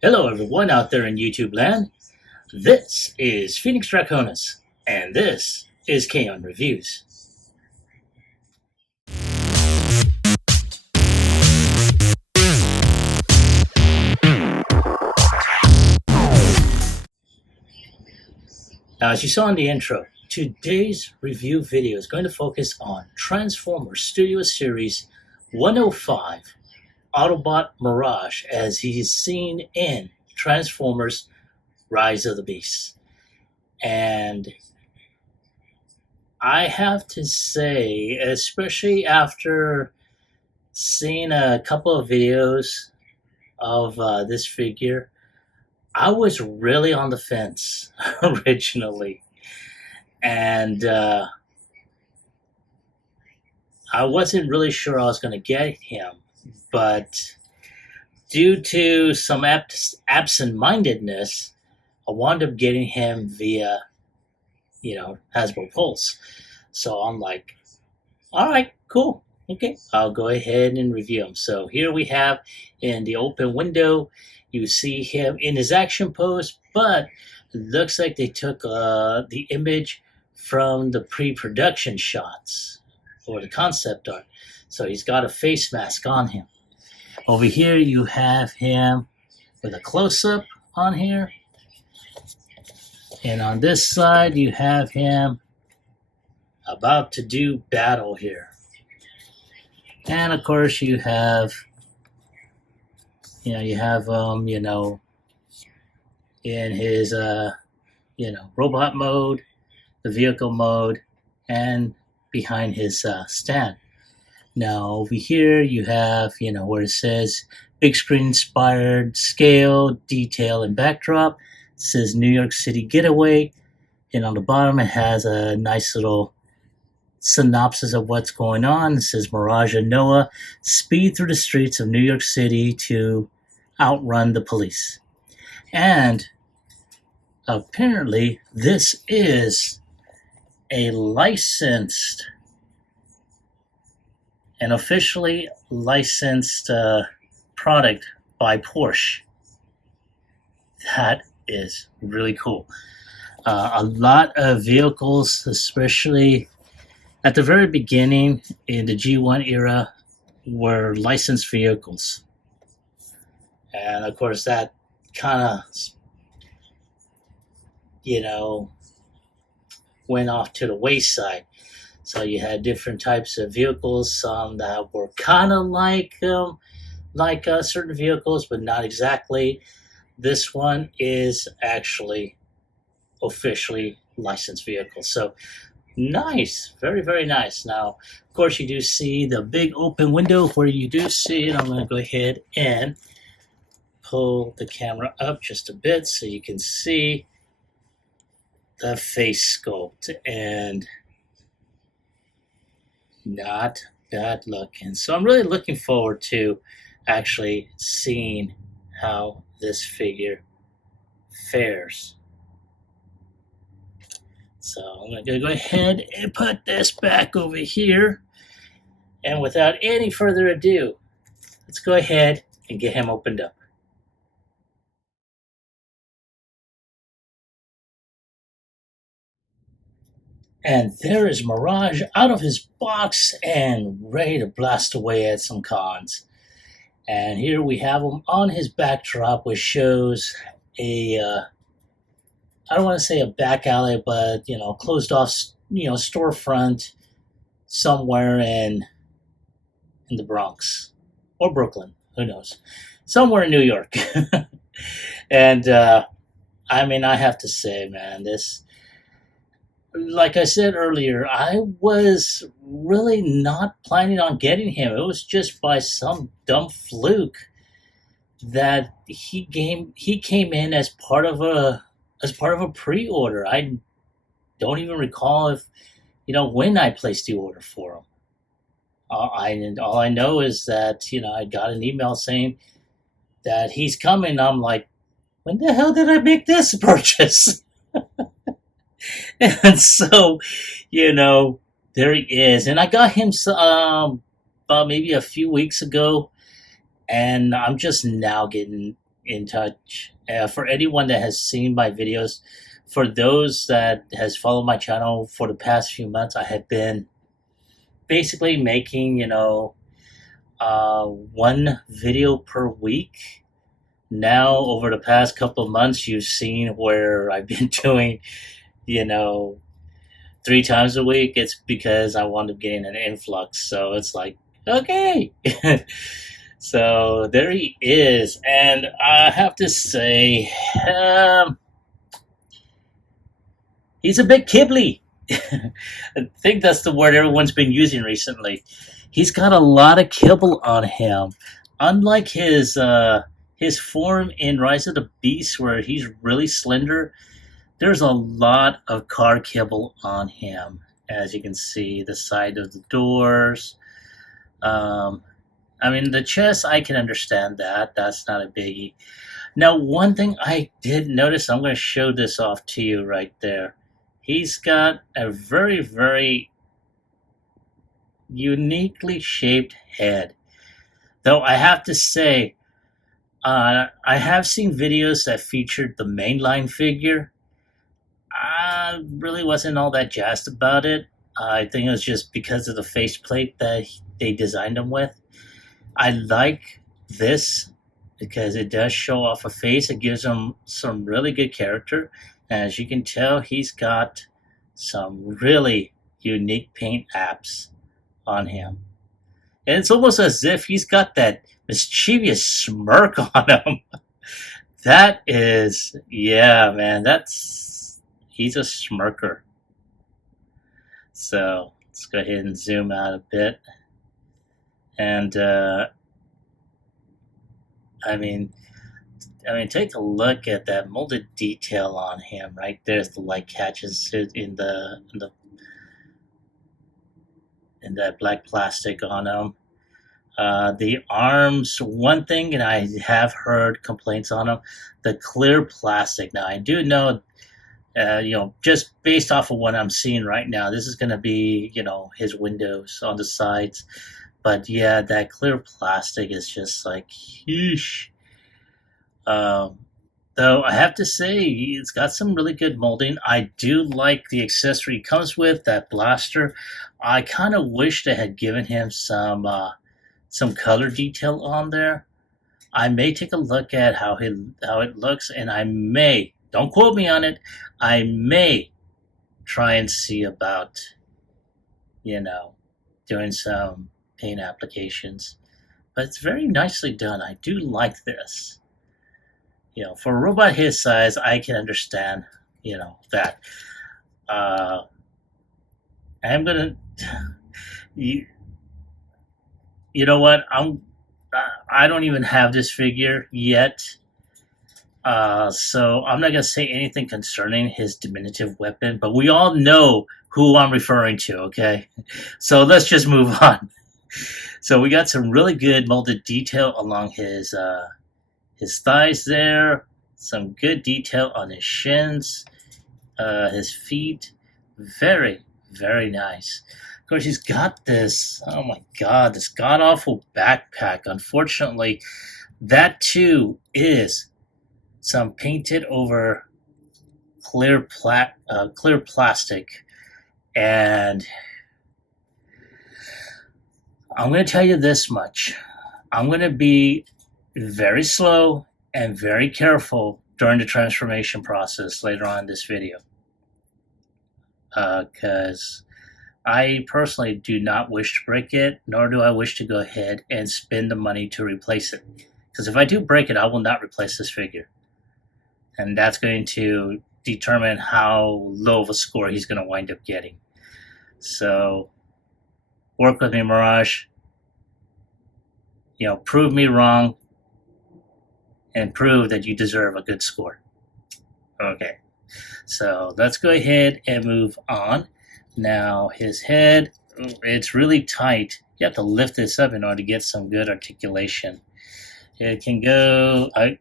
Hello, everyone out there in YouTube land. This is Phoenix Draconis, and this is Kaon Reviews. Now, as you saw in the intro, today's review video is going to focus on Transformers Studio Series 105, Autobot Mirage, as he is seen in Transformers Rise of the Beast. And I have to say, especially after seeing a couple of videos of this figure, I was really on the fence originally. And I wasn't really sure I was going to get him. But due to some absent-mindedness, I wound up getting him via, Hasbro Pulse. So I'm like, all right, cool. Okay, I'll go ahead and review him. So here we have in the open window, you see him in his action pose, but it looks like they took the image from the pre-production shots or the concept art. So he's got a face mask on him. Over here you have him with a close-up on here. And on this side you have him about to do battle here. And of course you have, in his, robot mode, the vehicle mode, and behind his stand. Now over here you have, where it says big screen inspired scale, detail, and backdrop. It says New York City Getaway. And on the bottom it has a nice little synopsis of what's going on. It says Mirage and Noah speed through the streets of New York City to outrun the police. And apparently this is a licensed, an officially licensed product by Porsche. That is really cool. A lot of vehicles, especially at the very beginning in the G1 era, were licensed vehicles. And of course that kind of, went off to the wayside. So you had different types of vehicles, some that were kind of like certain vehicles, but not exactly. This one is actually officially licensed vehicle. So nice, very, very nice. Now, of course, you do see the big open window where you do see it. I'm going to go ahead and pull the camera up just a bit so you can see the face sculpt, and not bad looking. So I'm really looking forward to actually seeing how this figure fares. So I'm going to go ahead and put this back over here. And without any further ado, let's go ahead and get him opened up. And there is Mirage out of his box and ready to blast away at some cons. And here we have him on his backdrop, which shows a, I don't want to say a back alley, but, closed off, storefront somewhere in the Bronx or Brooklyn, who knows, somewhere in New York. And, I have to say, man, this, like I said earlier, I was really not planning on getting him. It was just by some dumb fluke that he came in as part of a pre-order. I don't even recall if when I placed the order for him. All I know is that I got an email saying that he's coming. I'm like, when the hell did I make this purchase? And so, there he is. And I got him about maybe a few weeks ago, and I'm just now getting in touch. For anyone that has seen my videos, for those that has followed my channel for the past few months, I have been basically making, one video per week. Now, over the past couple of months, you've seen where I've been doing, you know, 3 times a week. It's because I wound up getting an influx. So it's like, okay. So there he is. And I have to say, he's a bit kibbly. I think that's the word everyone's been using recently. He's got a lot of kibble on him. Unlike his form in Rise of the Beast, where he's really slender, there's a lot of car kibble on him. As you can see, the side of the doors. I mean, the chest, I can understand that. That's not a biggie. Now, one thing I did notice, I'm going to show this off to you right there. He's got a very, very uniquely shaped head. Though I have to say, I have seen videos that featured the mainline figure. I really wasn't all that jazzed about it. I think it was just because of the faceplate that they designed him with. I like this because it does show off a face. It gives him some really good character. As you can tell, he's got some really unique paint apps on him. And it's almost as if he's got that mischievous smirk on him. That is, yeah, man, he's a smirker. So let's go ahead and zoom out a bit. And, I mean, take a look at that molded detail on him. Right there's the light catches it in that black plastic on him. The arms, one thing, and I have heard complaints on them, the clear plastic. Now, I do know, just based off of what I'm seeing right now, this is going to be, his windows on the sides. But yeah, that clear plastic is just like, yeesh. Though I have to say, it's got some really good molding. I do like the accessory it comes with, that blaster. I kind of wish they had given him some color detail on there. I may take a look at how it looks, and I may, don't quote me on it, I may try and see about, doing some paint applications. But it's very nicely done. I do like this. For a robot his size, I can understand, that. I'm gonna, you know what? I don't even have this figure yet, so I'm not gonna say anything concerning his diminutive weapon. But we all know who I'm referring to, okay? So let's just move on. So we got some really good molded detail along his thighs there, some good detail on his shins, his feet. Very, very nice. Of course, he's got this, oh my God, this god-awful backpack. Unfortunately, that too is some painted over clear plastic. And I'm going to tell you this much. I'm going to be very slow and very careful during the transformation process later on in this video. Because I personally do not wish to break it, nor do I wish to go ahead and spend the money to replace it. Because if I do break it, I will not replace this figure. And that's going to determine how low of a score he's going to wind up getting. So, work with me, Mirage. Prove me wrong and prove that you deserve a good score. Okay, so let's go ahead and move on. Now, his head, it's really tight. You have to lift this up in order to get some good articulation. It can go, I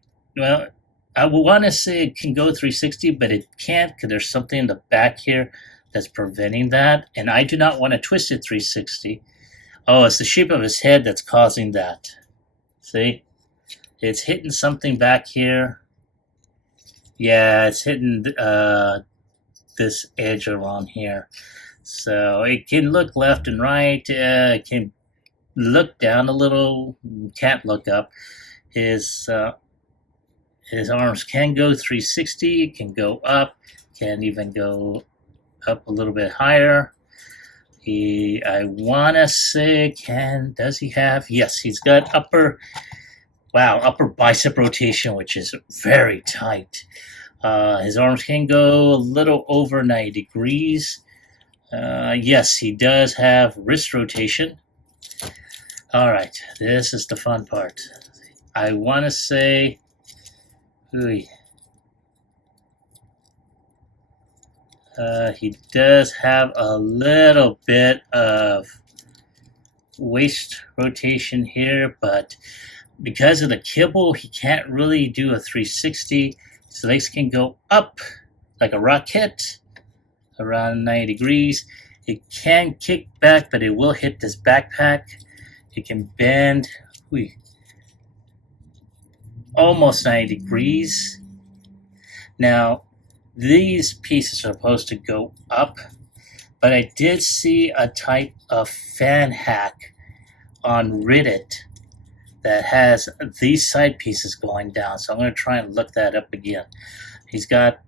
would want to say it can go 360, but it can't because there's something in the back here that's preventing that. And I do not want to twist it 360. Oh, it's the shape of his head that's causing that. See? It's hitting something back here. Yeah, it's hitting this edge around here. So it can look left and right. It can look down a little. Can't look up. His arms can go 360. Can go up. Can even go up a little bit higher. I want to say, does he have? Yes, he's got upper bicep rotation, which is very tight. His arms can go a little over 90 degrees. Yes, he does have wrist rotation. All right, this is the fun part. I want to say, he does have a little bit of waist rotation here, but because of the kibble, he can't really do a 360. His legs can go up like a rocket around 90 degrees. It can kick back, but it will hit this backpack. It can bend almost 90 degrees. Now, these pieces are supposed to go up, but I did see a type of fan hack on Reddit that has these side pieces going down. So I'm going to try and look that up again. He's got,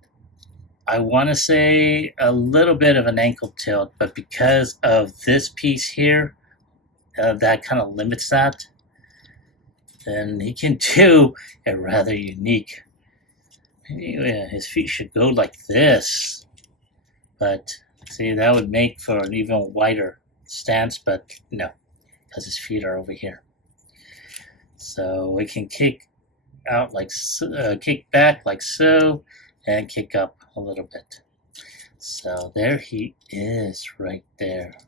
I want to say, a little bit of an ankle tilt, but because of this piece here, that kind of limits that. And he can do a rather unique. His feet should go like this, but see, that would make for an even wider stance, but no, because his feet are over here. So we can kick out like kick back like so, and kick up a little bit. So there he is right there.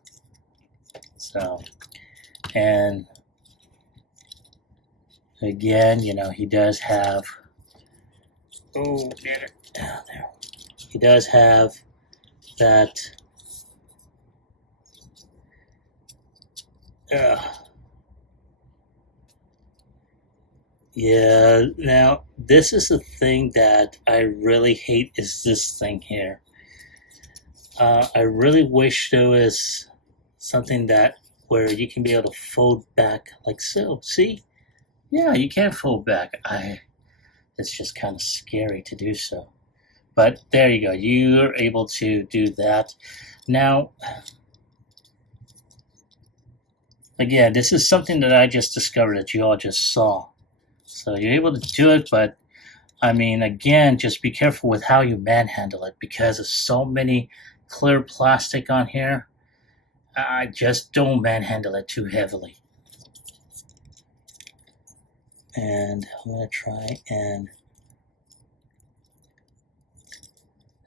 So, and again, he does have, there. He does have that, yeah, now this is the thing that I really hate, is this thing here. I really wish there was something where you can be able to fold back like so. See? Yeah, you can fold back. It's just kind of scary to do so. But there you go. You're able to do that. Now, again, this is something that I just discovered that you all just saw. So you're able to do it, but I mean, again, just be careful with how you manhandle it, because there's so many clear plastic on here. I just don't manhandle it too heavily. And I'm going to try and,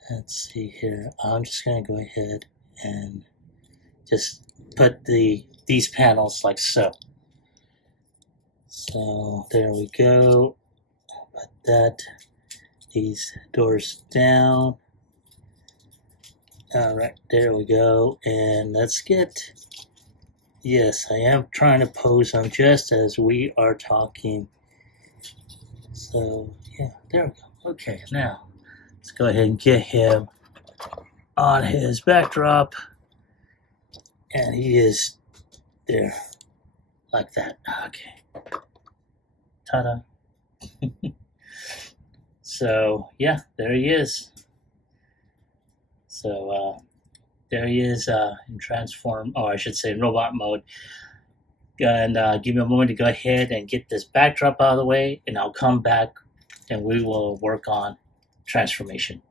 let's see here. I'm just going to go ahead and just put these panels like so. So there we go. Put these doors down. All right, there we go. And let's get, yes, I am trying to pose them just as we are talking. So yeah, there we go. Okay, now let's go ahead and get him on his backdrop. And he is there, like that. Okay. Ta-da. So yeah, there he is. So there he is in transform, or I should say in robot mode. And give me a moment to go ahead and get this backdrop out of the way, and I'll come back and we will work on transformation.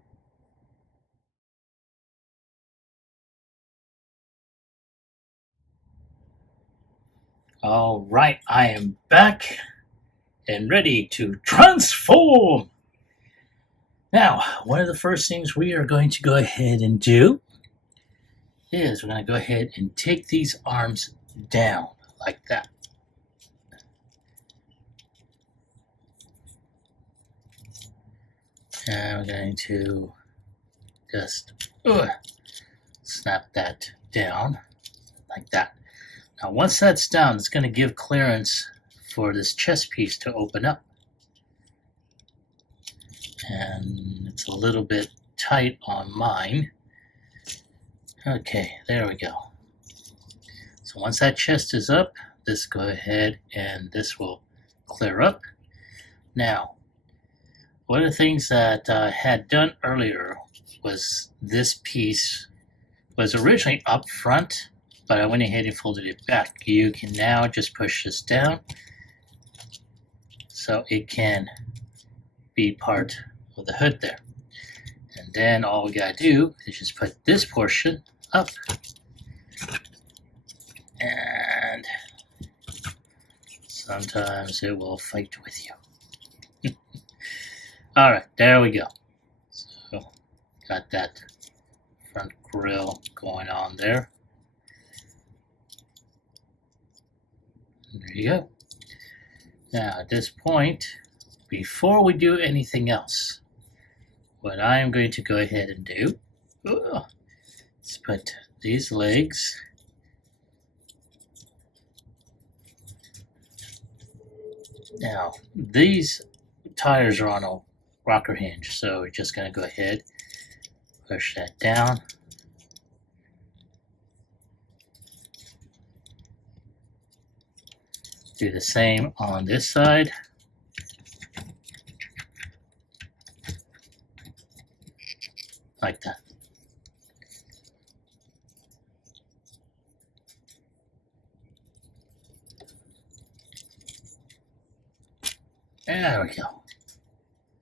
All right, I am back and ready to transform. Now, one of the first things we are going to go ahead and do is we're going to go ahead and take these arms down like that. And we're going to just snap that down like that. Now, once that's down, it's going to give clearance for this chest piece to open up. And it's a little bit tight on mine. Okay, there we go. So once that chest is up, this go ahead and this will clear up. Now, one of the things that I had done earlier was this piece was originally up front, but I went ahead and folded it back. You can now just push this down so it can be part of the hood there. And then all we gotta do is just put this portion up, and sometimes it will fight with you. All right, there we go. So got that front grill going on there. And there you go. Now at this point, before we do anything else, what I am going to go ahead and do is put these legs now. These tires are on a rocker hinge, so we're just going to go ahead, push that down. Do the same on this side. Like that. There we go.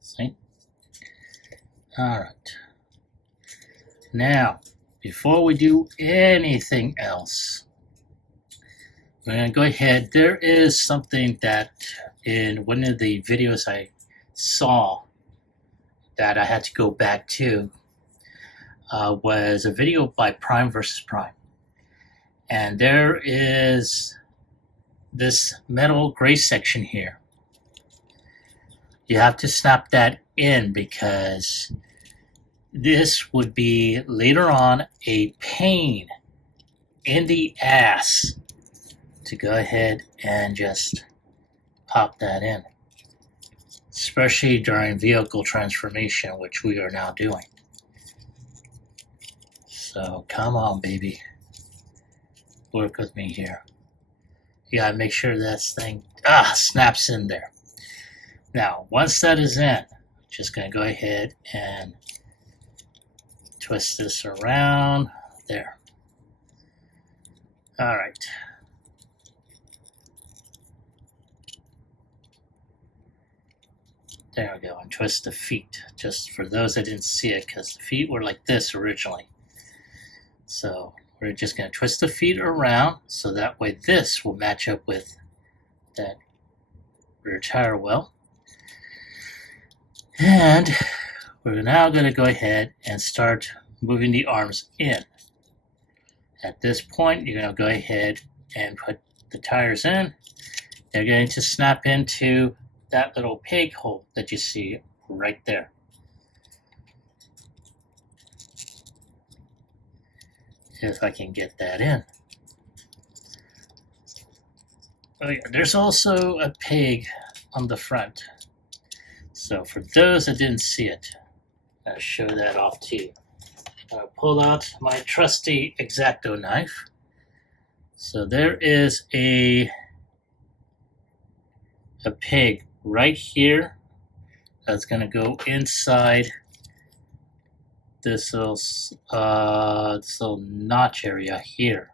See? All right. Now, before we do anything else, we're going to go ahead. There is something that in one of the videos I saw that I had to go back to was a video by Prime versus Prime. And there is this metal gray section here. You have to snap that in because this would be later on a pain in the ass to go ahead and just pop that in, especially during vehicle transformation, which we are now doing. So come on, baby, work with me here. You gotta make sure this thing snaps in there. Now, once that is in, just gonna go ahead and twist this around there. All right. There we go, and twist the feet, just for those that didn't see it, because the feet were like this originally. So we're just going to twist the feet around, so that way this will match up with that rear tire well. And we're now going to go ahead and start moving the arms in. At this point, you're going to go ahead and put the tires in. They're going to snap into that little peg hole that you see right there. If I can get that in. Oh yeah, there's also a peg on the front. So for those that didn't see it, I'll show that off to you. I'll pull out my trusty X-Acto knife. So there is a peg right here that's going to go inside this little notch area here.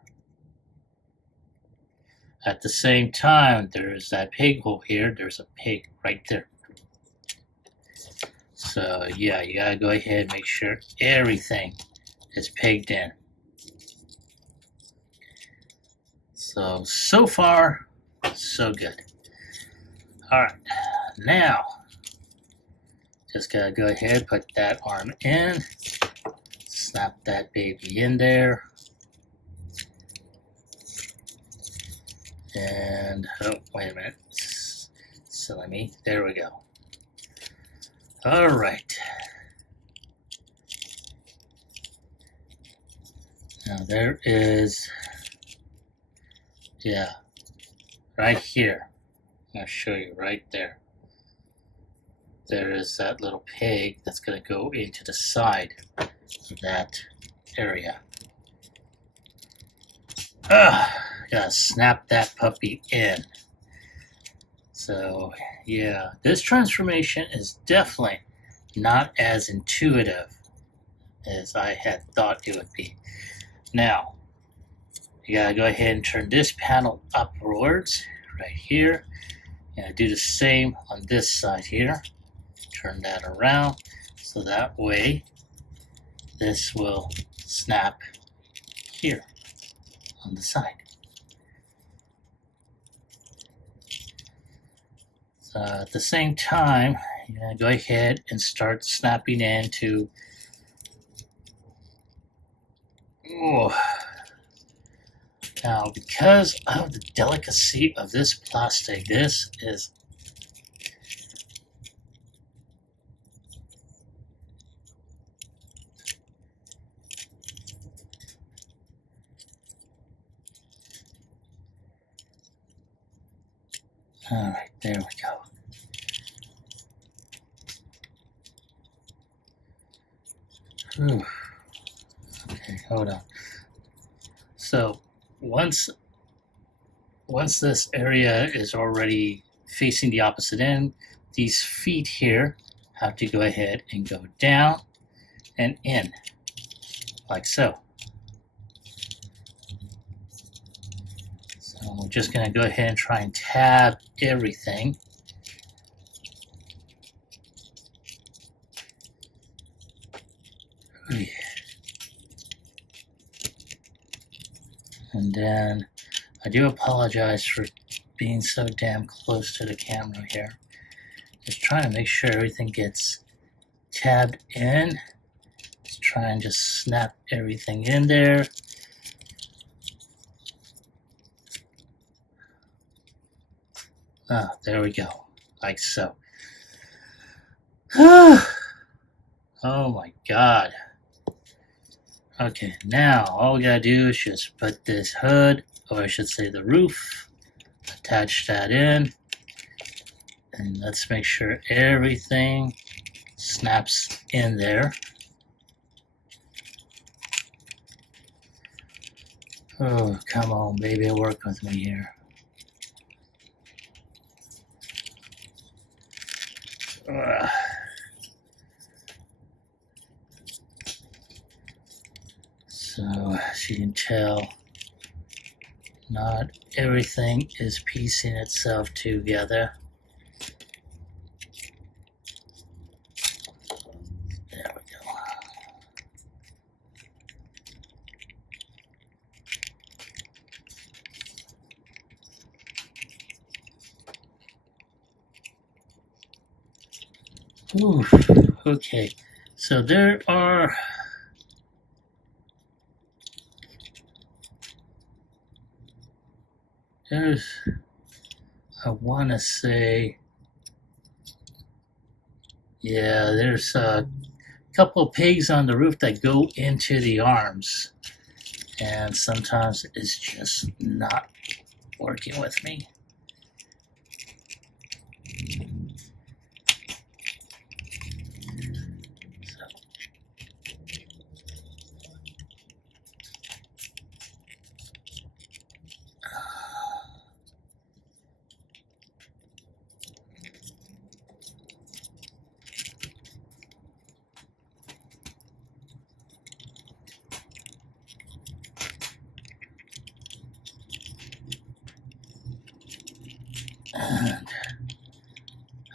At the same time, there's that peg hole here. There's a peg right there. So yeah, you gotta go ahead and make sure everything is pegged in. So far, so good. All right, now just gotta go ahead, put that arm in, snap that baby in there, and oh, wait a minute, silly me. There we go. All right. Now there is, yeah, right here. I'll show you right there. there is that little peg that's going to go into the side of that area. Gotta snap that puppy in. So yeah, this transformation is definitely not as intuitive as I had thought it would be. Now, you gotta go ahead and turn this panel upwards right here. And do the same on this side here. Turn that around so that way this will snap here on the side. So at the same time, you're going to go ahead and start snapping into. Now, because of the delicacy of this plastic, this is all right. There we go. Whew. Okay, hold on. So once this area is already facing the opposite end, these feet here have to go ahead and go down and in, like so. So we're just going to go ahead and try and tab everything. And then I do apologize for being so damn close to the camera here. Just trying to make sure everything gets tabbed in. Just try and just snap everything in there. Ah, there we go, like so. Oh my God. Okay, now all we gotta do is just put this hood, or I should say the roof, attach that in, and let's make sure everything snaps in there. Oh, come on, baby, work with me here. So, as you can tell, not everything is piecing itself together. There we go. Ooh, okay, so there's I want to say, yeah, there's a couple of pegs on the roof that go into the arms, and sometimes it's just not working with me.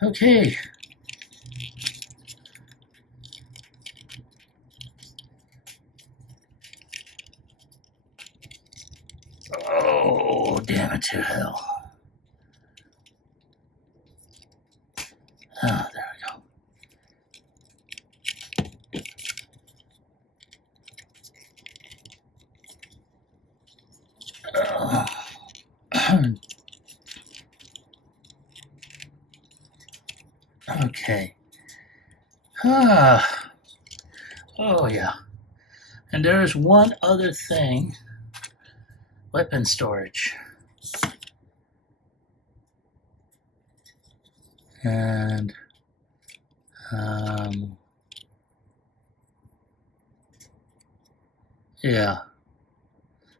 Okay. Oh, damn it to hell. Ah, there we go. Okay. Oh, yeah. And there's one other thing. Weapon storage. And Yeah.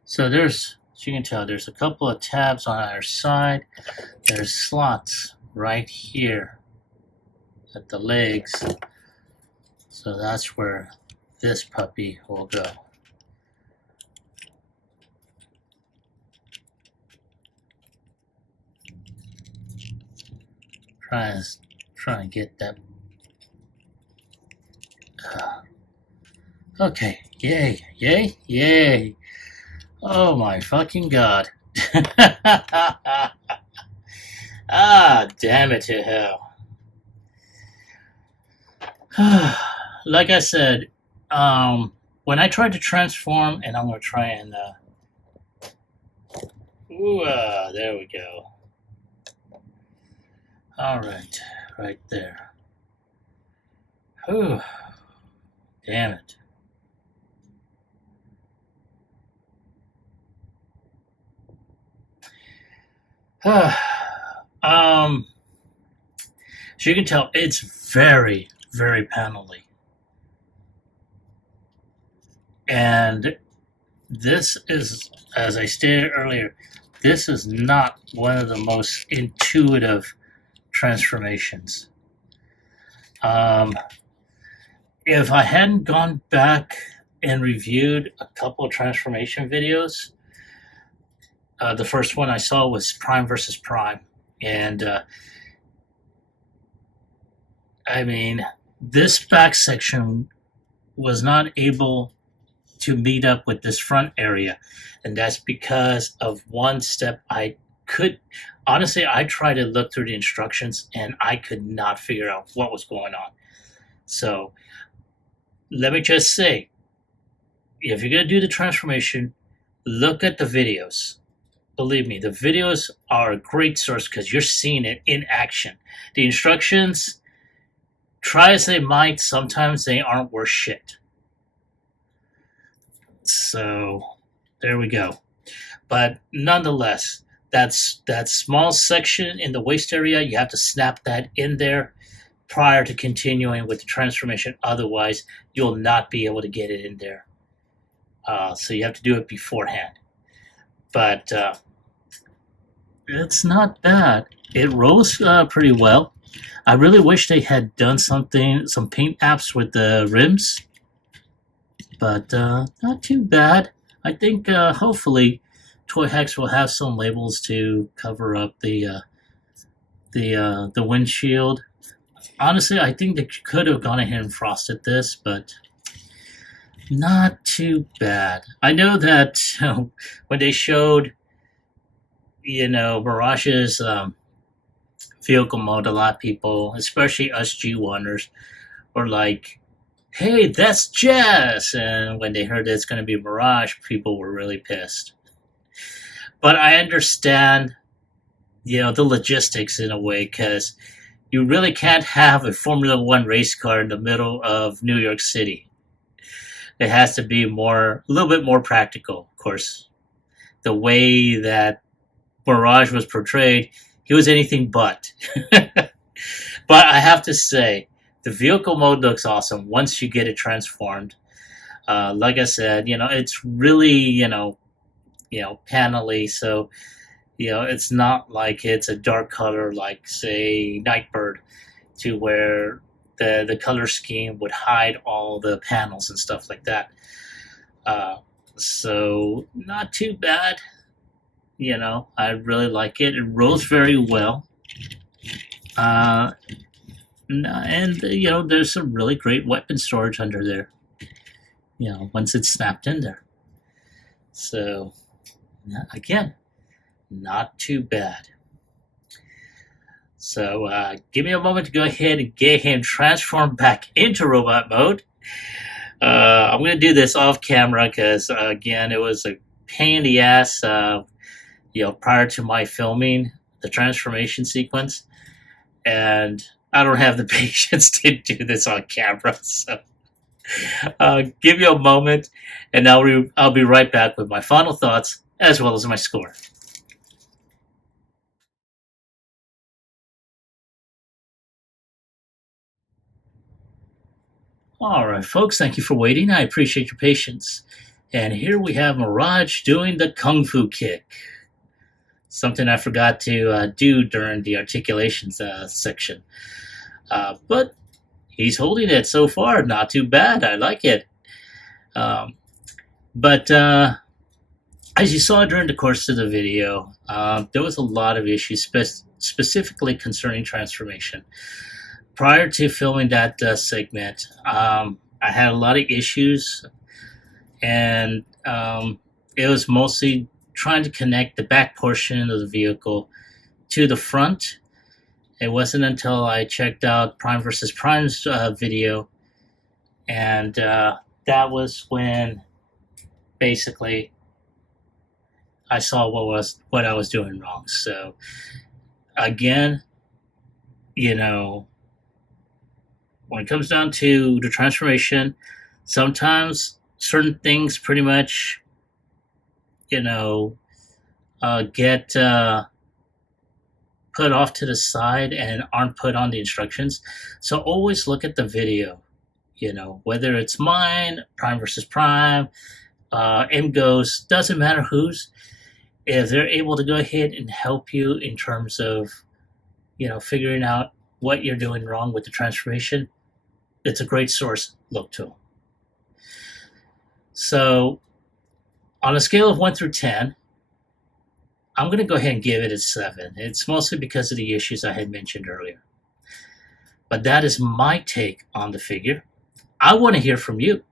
So there's, as you can tell, there's a couple of tabs on either side. There's slots right here at the legs. So that's where this puppy will go. Try and get that. Okay, yay, yay, yay. Oh my fucking god. Ah, damn it to hell. Like I said, when I tried to transform, and I'm gonna try and, there we go. Alright, right there. Whew, damn it. As you can tell, it's very, very panely. And this is, as I stated earlier, this is not one of the most intuitive transformations. If I hadn't gone back and reviewed a couple of transformation videos, the first one I saw was Prime versus Prime. And I mean, this back section was not able to meet up with this front area. And that's because of one step I could. Honestly, I tried to look through the instructions and I could not figure out what was going on. So let me just say, if you're going to do the transformation, look at the videos. Believe me, the videos are a great source because you're seeing it in action. The instructions, try as they might, sometimes they aren't worth shit. So there we go. But nonetheless, that small section in the waist area, you have to snap that in there prior to continuing with the transformation. Otherwise, you'll not be able to get it in there. So you have to do it beforehand. But it's not bad. It rolls pretty well. I really wish they had done some paint apps with the rims, but not too bad. I think hopefully Toy Hacks will have some labels to cover up the windshield. Honestly, I think they could have gone ahead and frosted this, but not too bad. I know that when they showed, Mirage's vehicle mode, a lot of people, especially us G1ers, were like, hey, that's Jazz! And when they heard that it's going to be Mirage, people were really pissed. But I understand, the logistics in a way, because you really can't have a Formula One race car in the middle of New York City. It has to be a little bit more practical, of course. The way that Mirage was portrayed, he was anything but. But I have to say, the vehicle mode looks awesome once you get it transformed. Like I said, it's really, panely, so, it's not like it's a dark color like, say, Nightbird, to where the color scheme would hide all the panels and stuff like that. So not too bad. I really like it. It rolls very well. And there's some really great weapon storage under there. Once it's snapped in there. So again, not too bad. So give me a moment to go ahead and get him transformed back into robot mode. I'm going to do this off camera because, again, it was a pain in the ass, prior to my filming the transformation sequence. And I don't have the patience to do this on camera. So give me a moment, and I'll be right back with my final thoughts as well as my score. All right, folks, thank you for waiting. I appreciate your patience. And here we have Mirage doing the Kung Fu kick. Something I forgot to do during the articulations section. But he's holding it so far. Not too bad. I like it. But as you saw during the course of the video, there was a lot of issues, specifically concerning transformation. Prior to filming that segment, I had a lot of issues, and it was mostly trying to connect the back portion of the vehicle to the front. It wasn't until I checked out Prime versus Prime's video, and that was when basically I saw what I was doing wrong. So again, when it comes down to the transformation, sometimes certain things pretty much, get put off to the side and aren't put on the instructions. So always look at the video, whether it's mine, Prime versus Prime, MGO's, doesn't matter whose. If they're able to go ahead and help you in terms of, figuring out what you're doing wrong with the transformation, it's a great source. Look to them. So on a scale of 1 through 10, I'm going to go ahead and give it a 7. It's mostly because of the issues I had mentioned earlier. But that is my take on the figure. I want to hear from you.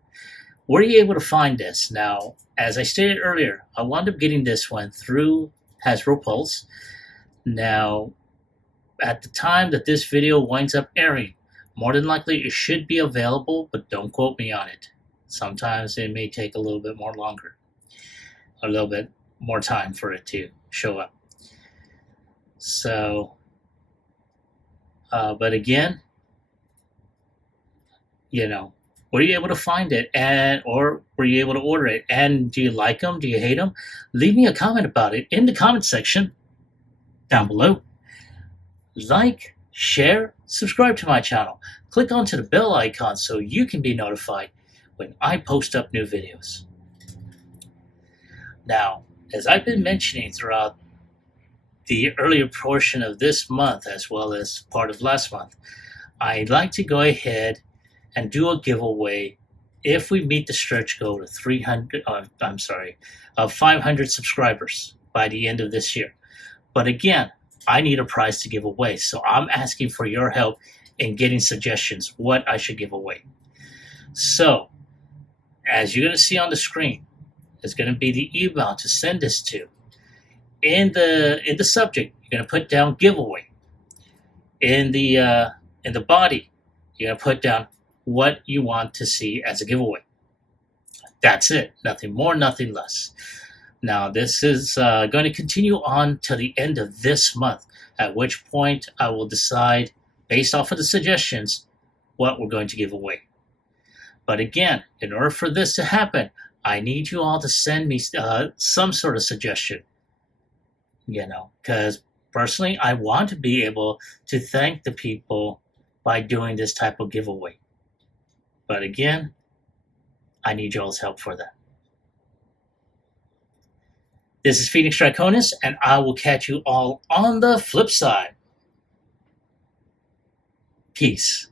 Were you able to find this? Now, as I stated earlier, I wound up getting this one through Hasbro Pulse. Now, at the time that this video winds up airing, more than likely it should be available, but don't quote me on it. Sometimes it may take a little bit longer, a little bit more time for it to show up. So, but again, were you able to find it, or were you able to order it? And do you like them? Do you hate them? Leave me a comment about it in the comment section down below. Like, share, subscribe to my channel. Click onto the bell icon so you can be notified when I post up new videos. Now, as I've been mentioning throughout the earlier portion of this month, as well as part of last month, I'd like to go ahead and do a giveaway if we meet the stretch goal of 500 subscribers by the end of this year. But again, I need a prize to give away, so I'm asking for your help in getting suggestions what I should give away. So, as you're going to see on the screen, is going to be the email to send this to. In the subject, you're going to put down giveaway. In the body, you're going to put down what you want to see as a giveaway. That's it. Nothing more, nothing less. Now, this is going to continue on till the end of this month, at which point I will decide, based off of the suggestions, what we're going to give away. But again, in order for this to happen, I need you all to send me some sort of suggestion, because personally, I want to be able to thank the people by doing this type of giveaway. But again, I need y'all's help for that. This is Phoenix Draconis, and I will catch you all on the flip side. Peace.